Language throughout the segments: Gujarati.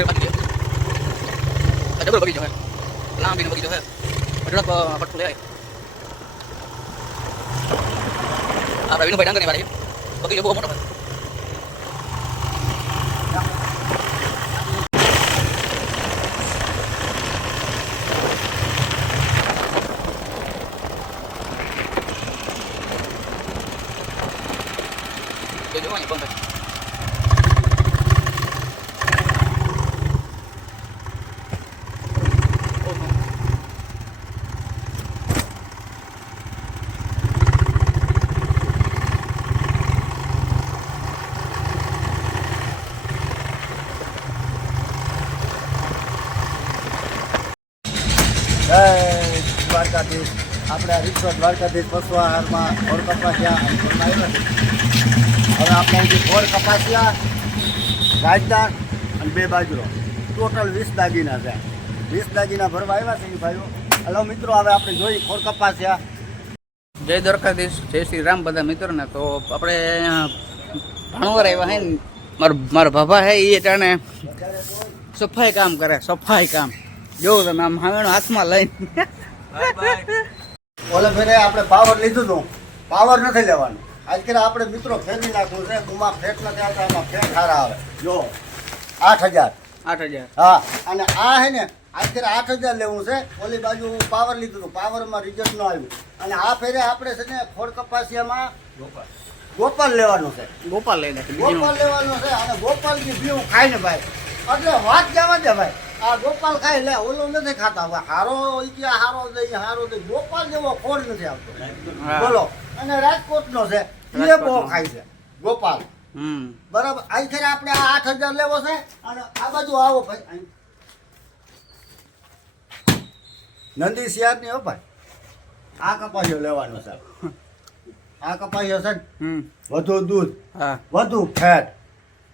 ટાયર બાકી છે આ ડબલ બગીચો છે લાંબીનો બગીચો છે અઢળક પટકું લે આપણા વિનુભાઈ ડાંગરની વાળી બગીચો બહુ મોટો છે જોજો અહીં બંધ જય દ્વારકાધીશ રીતસર દ્વારકાધીશ પશુ આહારમાં ફોર કપાસિયા અને ફોરમાં આવ્યા છે હવે આપણે અહીંથી ફોર કપાસિયા રાજદાન અને બે બાજરો. ટોટલ વીસ દાગીના છે. વીસ દાગીના ભરવા આવ્યા છે એ ભાઈઓ. હલો મિત્રો હવે આપણે જોઈએ ફોર કપાસિયા. જય દ્વારકાધીશ જય શ્રી રામ બધા મિત્રોને. તો આપણે ભાણવર આવ્યા હે ને મારા મારા ભાભા હે એ ટાણે સફાઈ કામ કરે સફાઈ કામ. જોવું તમે આમ હાવેણો હાથમાં લઈને. ઓલે ફેરે આપણે પાવર લીધું હતું પાવર નથી લેવાનું. આજકાલ આપણે મિત્રો ફેરવી નાખવું છે. ગુમા ફેટ નથી આવતા એમાં ફેટ સારા આવે. જો આઠ હજાર. આઠ હજાર. હા અને આ હે ને આજકાલ આઠ હજાર લેવું છે. ઓલી બાજુ પાવર લીધું હતું પાવરમાં રિઝલ્ટ ન આવ્યું. અને આ ફેરે આપણે છે ને ખોડ કપાસિયામાં ગોપાલ. લેવાનું છે. ગોપાલ લઈ નાખે ગોપાલ લેવાનું છે. અને ગોપાલ જે પીવું ખાય ને ભાઈ. એટલે વાત જવા દે ભાઈ. આ ગોપાલ ખાય લે ઓલો નથી ખાતા. હારો કે હારો દઈ હારો દઈ ગોપાલ જેવો ખોડ નથી આવતો. બોલો. અને રાજકોટનો છે એ બહુ ખાય છે. ગોપાલ. હમ. બરાબર. અહીં ખરે આપણે આ આઠ હજાર લેવો છે અને આ બાજુ આવો ભાઈ. નંદી શિયારની હો ભાઈ. આ કપાસિયો લેવાનો છે. આ કપાસિયો છે વધુ દૂધ વધુ ફેટ.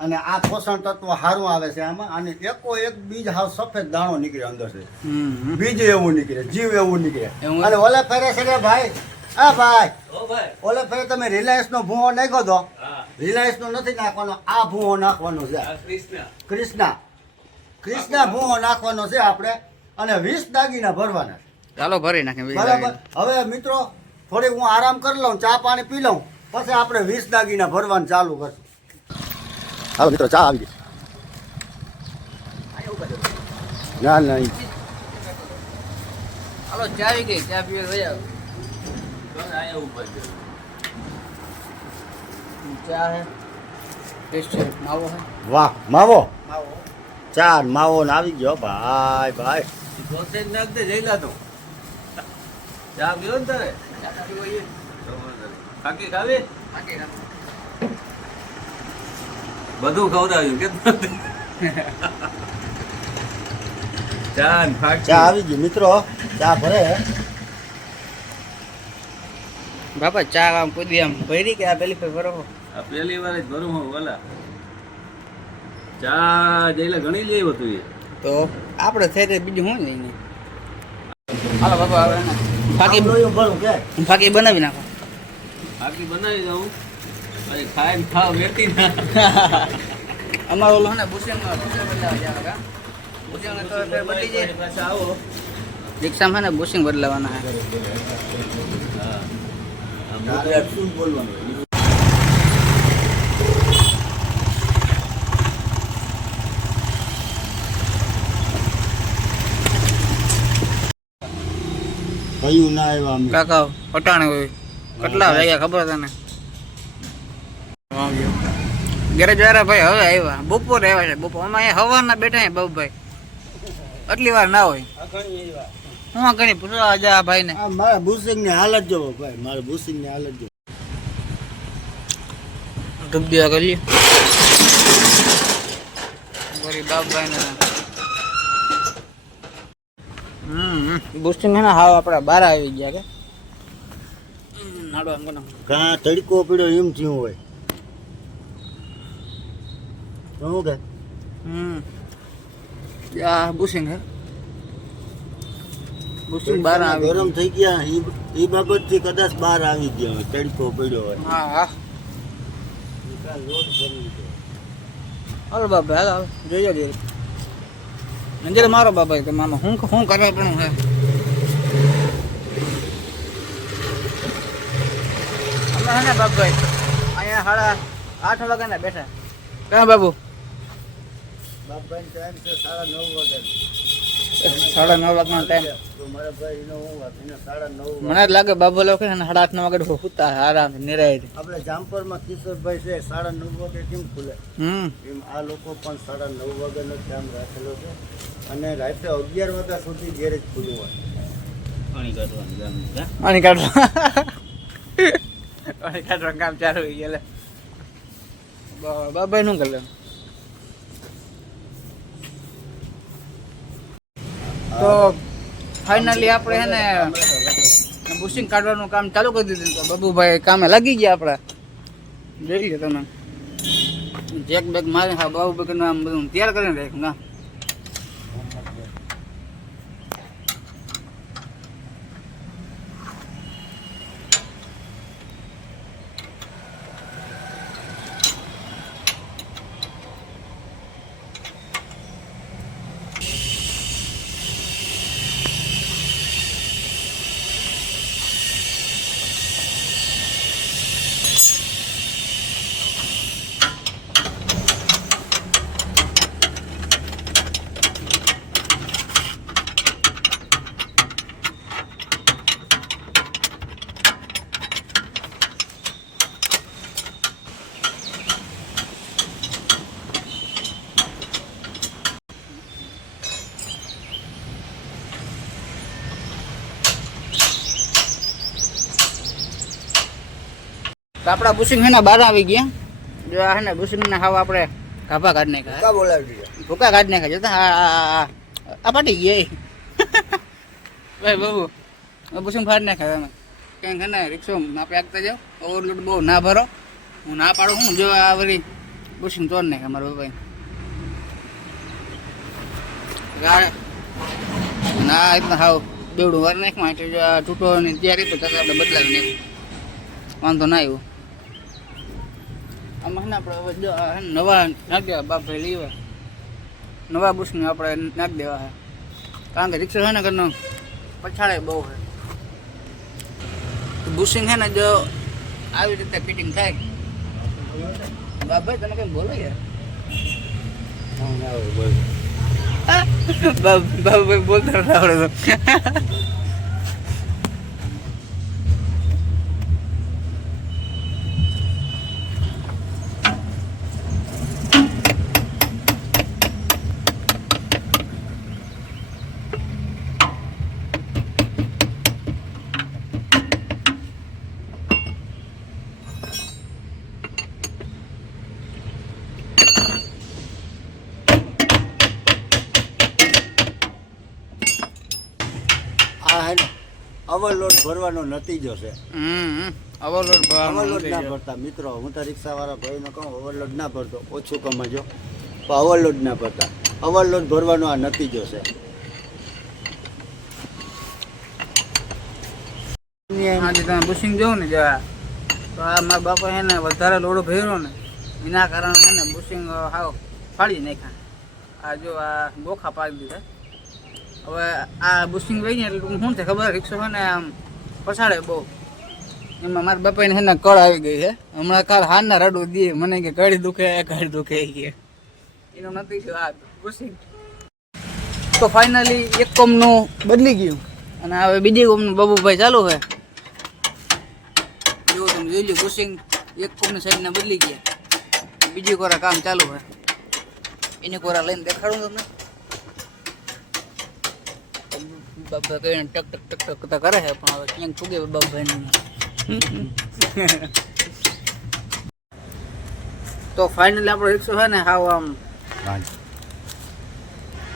અને આ પોષણ તત્વ સારું આવે છે આમાં અને એકો એક બીજ હાવ સફેદ દાણો નીકળે અંદર છે. બીજ એવું નીકળે જીવ એવું નીકળે. અને ઓલે ફેરે છે રે ભાઈ? હા ભાઈ. ઓલે ફેરે તમે રિલાયન્સ નો ભૂવો નાખ્યો તો? રિલાયન્સ નો નથી નાખવાનો આ ભૂવો નાખવાનો છે. કૃષ્ણા કૃષ્ણા ભૂવો નાખવાનો છે આપણે અને વીસ દાગીના ભરવાના ચાલો ભરી નાખે બરાબર? હવે મિત્રો થોડીક હું આરામ કરી લઉં ચા પાણી પી લઉં પછી આપણે વીસ દાગીના ભરવાનું ચાલુ કરશું. હાલો મિત્રો ચા આવી ના ના ચાલો ચા આવી ગઈ ચા પીવે ભાઈ આવો ચા હે? માવો હે? વાહ માવો? માવો. ચા માવો ને આવી ગયો ભાઈ ભાઈ. બાકી ના. બધું ખવડાવ્યું કે ચા ને ફાકી. ચા આવી ગઈ મિત્રો. ચા ભરે. બાપા ચા આમ કોઈ આમ ભરી કે આ પેલી પહેલી વાર જ ભરું હું ઓલા ચા જઈને ઘણી લેવું હતું એ. તો આપણે થઈ રહે બીજું શું લઈને હાલો બાપા ફાકી ભરું કે? ફાકી બનાવી નાખો. ફાકી બનાવી દઉં. અમારો ઓલો હે ને. બુશિંગ બુશિંગ બદલાવા જવાનું કા? બુશિંગ તો ફેર બદલી જાય. પાછા આવો. રિક્ષામાં ને બુશિંગ બદલાવાના હે. શું બોલવાનું? કયું ના આવ્યા અમે? કાકા પટાણે હોય. કેટલા વાગ્યા ખબર તને? ગેરેજ વાળા ભાઈ હવે આવ્યા. બપોરે આવ્યા છે. બપોર. અમે અહીંયા બેઠા છે બાબુભાઈ. આટલી વાર ના હોય. હું ઘણી આજે આ ભાઈને. મારા ભૂસિંગની હાલત જોવો ભાઈ. મારા બુસિંગની હાલત જોવો. દેવા કરીએ. ગરીબ બાબુભાઈને હમ બુસ્ટિંગ હે ને હાવ આપણા બાર આવી ગયા કે. નાડો આમ કોનો કાં તડકો પીડ્યો એમ થયું હોય. શું કે હમ આ બુશિંગ હે બુશિંગ બાર આવી ગરમ થઈ ગયા એ બાબતથી કદાચ બહાર આવી ગયા હોય તડકો પડ્યો હોય હા હા હાલો બાબા હાલ જોઈએ જોઈએ જાઓ મારો બાબા કે મામા હું હું કરવા પણ હે અમે હે ને બાપભાઈ અહીંયા સાડા આઠ વાગ્યાના બેઠા ક્યાં બાબુ બાપભાઈ ટાઈમ છે સાડા નવ વાગ્યા સાડા નવ વાગ્યાનો ટાઈમ તો મારા ભાઈ એનો હું એને સાડા નવ મને જ લાગે બાબુ લોકો સાડા આઠ નવ વાગે સુતા આરામ નિરાય આપણે જામપરમાં કિશોરભાઈ છે સાડા નવ વાગે કેમ ખુલે? હમ. એમ આ લોકો પણ સાડા નવ વાગ્યાનો ટાઈમ રાખેલો છે. અને રાત્રે અગિયાર વાગ્યા સુધી ગેરેજ ખુલ્લું હોય. પાણી કાઢવાનું પાણી કાઢવા પાણી કાઢવાનું કામ ચાલુ ગયેલે. બાબાઈ નું કરે તો ફાઇનલી આપણે હે ને બુશિંગ કાઢવાનું કામ ચાલુ કરી દીધું તો બબુભાઈ કામે લાગી ગયા આપણા. જોઈ લો તમે. જેક બેગ મારે, હા બાબુભાઈ આમ બધું તૈયાર કરીને રાખ્યું, ના. તો આપણા બુશિંગ હે ને બહાર આવી ગયા. જો આ હે ને બુશિંગ ને હાવ આપણે કાપા કાઢ નાખ્યા. ભૂકા બોલાવી દીધા. ભૂકા કાઢ નાખ્યા. જોતા આ આ- પાટી ગઈ ભાઈ બાબુ બુશિંગ ફાડ નાખ્યા તમે ક્યાંક હે ને રિક્ષો આપણે આગતા જાઓ. ઓવરલોડ બહુ ના ભરો. હું ના પાડું. હું જો આ વળી બુશિંગ તોડ નાખ્યા મારો ભાઈ ના એટલે હાવ બેવડું વાર નાખમાં માટે જો આ તૂટવાની તૈયારી તો આપણે બદલાવી નાખ્યું. વાંધો ના આવ્યો. આમાં આપણે નવા નાખી દેવા બાપભાઈ લેવા. નવા બુશને આપણે નાખી દેવા છે. કારણ કે રિક્ષા છે ને ઘરનો પછાડે બહુ છે. બુશિંગ છે ને જો આવી રીતે ફિટિંગ થાય. બાપભાઈ તને કંઈ બોલો યાર. બાપ- બાપભાઈ બોલતા આવડે તો. ઓવરલોડ ભરવાનો નતીજો છે. ઓવરલોડ ઓવરલોડ ના ભરતા. મિત્રો હું તો રિક્ષાવાળા ભાઈને કહું ઓવરલોડ ના ભરતો. ઓછું કમાજો. પણ ઓવરલોડ ના ભરતા. ઓવરલોડ ભરવાનો આ નતીજો છે. આજે તમે બુશિંગ જોવો ને જવા તો આ મારા બાપા હે ને વધારે લોડો ભર્યો ને એના કારણે એને બુશિંગ હાવ ફાડી નાખ્યા. આ જો આ ગોખા પાડી દીધા. હવે આ બુશિંગ વહી ને એટલે શું થાય ખબર? રિક્ષો છે ને આમ પછાડે બહુ. એમાં મારા બાપાને ને કળ આવી ગઈ છે. હમણાં કાલ હારના રડવું દે મને કે કળી દુખે કળી દુખે કે. એનો નથી થયો આ બુશિંગ તો ફાઇનલી એક કોમનું બદલી ગયું. અને હવે બીજી કોમનું બાબુભાઈ ચાલુ છે. જો તમે જોઈ લો બુશિંગ એક કોમની સાઈડને બદલી ગયા. બીજી કોરા કામ ચાલુ છે. એની કોરા લઈને દેખાડું તમને. બાબા કહીને ટક ટક ટક ટક કરતા કરે છે પણ હવે ક્યાંક ચૂકે બાબાભાઈ તો ફાઇનલી આપણો રિક્ષો છે ને હાવ આમ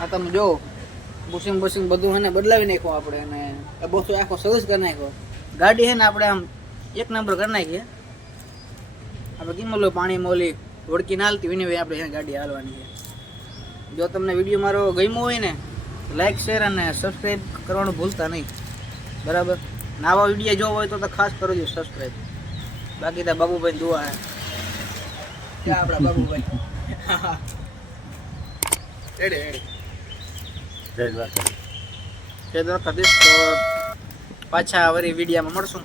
આ તમે જો બુશિંગ બુશિંગ બધું છે ને બદલાવી નાખ્યું આપણે અને એ બસો આખો સર્વિસ કરી નાખ્યો. ગાડી છે ને આપણે આમ એક નંબર કરી નાખીએ. આપણે કેમ ઓલું પાણી મોલી વળકી ના હાલતી એની આપણે ગાડી હાલવાની છે. જો તમને વીડિયો મારો ગમ્યો હોય ને લાઈક શેર અને સબસ્ક્રાઈબ કરવાનું ભૂલતા નહીં. બરાબર? નવા વીડિયો જોવો હોય તો તો ખાસ કરજો સબસ્ક્રાઈબ બાકી તો બાબુભાઈ દુઆ હે. આપણા બાબુભાઈ? જય જય દ્વારકાધીશ. તો પાછા વળી વિડીયામાં મળશું.